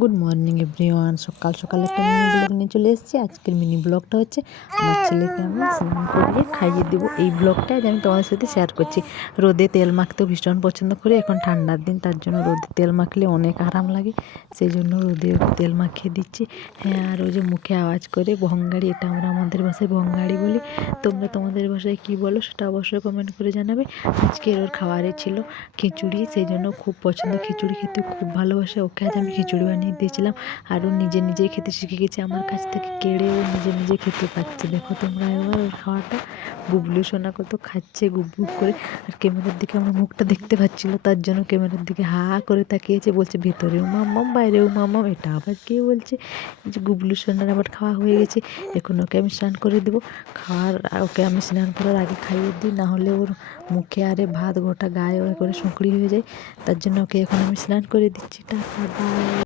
Good morning everyone. সকাল সকাল একটা মিনি ব্লগ নিয়ে চলে এসেছি। আজকের মিনি ব্লগটা হচ্ছে আমার ছেলেকে আমি স্নান করিয়ে খাইয়ে দেবো। এই ব্লগটা আজ আমি তোমাদের সাথে শেয়ার করছি। রোদে তেল মাখতেও ভীষণ পছন্দ করি। এখন ঠান্ডার দিন, তার জন্য রোদে তেল মাখলে অনেক আরাম লাগে, সেই জন্য রোদে ওকে তেল মাখিয়ে দিচ্ছি। হ্যাঁ, আর ওই যে মুখে আওয়াজ করে ভঙ্গাড়ি, এটা আমরা আমাদের ভাষায় ভঙ্গাড়ি বলি। তোমরা তোমাদের ভাষায় কী বলো সেটা অবশ্যই কমেন্ট করে জানাবে। আজকে ওর খাবারে ছিল খিচুড়ি, সেই জন্য খুব পছন্দ, খিচুড়ি খেতে খুব ভালোবাসে। ওকে আজ আমি খিচুড়ি বানিয়ে দিয়েছিলাম। আর ও নিজে নিজেই খেতে শিখে গেছে, আমার কাছ থেকে কেড়ে ও নিজে নিজে খেতে পাচ্ছে। দেখো তোমরা এবার ওর খাওয়াটা। বুবলু সোনা কত খাচ্ছে গুপ গুপ করে। আর ক্যামেরার দিকে আমার মুখটা দেখতে পাচ্ছিল, তার জন্য ক্যামেরার দিকে হা করে তাকিয়েছে, বলছে ভেতরেও মাম্মাম বাইরেও মাম্মাম। এটা আবার কে বলছে? যে গুবলু সোনার আবার খাওয়া হয়ে গেছে। এখন ওকে আমি স্নান করে দেবো। ওকে আমি স্নান করার আগে খাইয়ে দিই, না হলে ওর মুখে আরে ভাত গোটা গায়ে করে শুঁকড়ি হয়ে যায়। তার জন্য ওকে এখন আমি স্নান করে দিচ্ছি। Tata bye.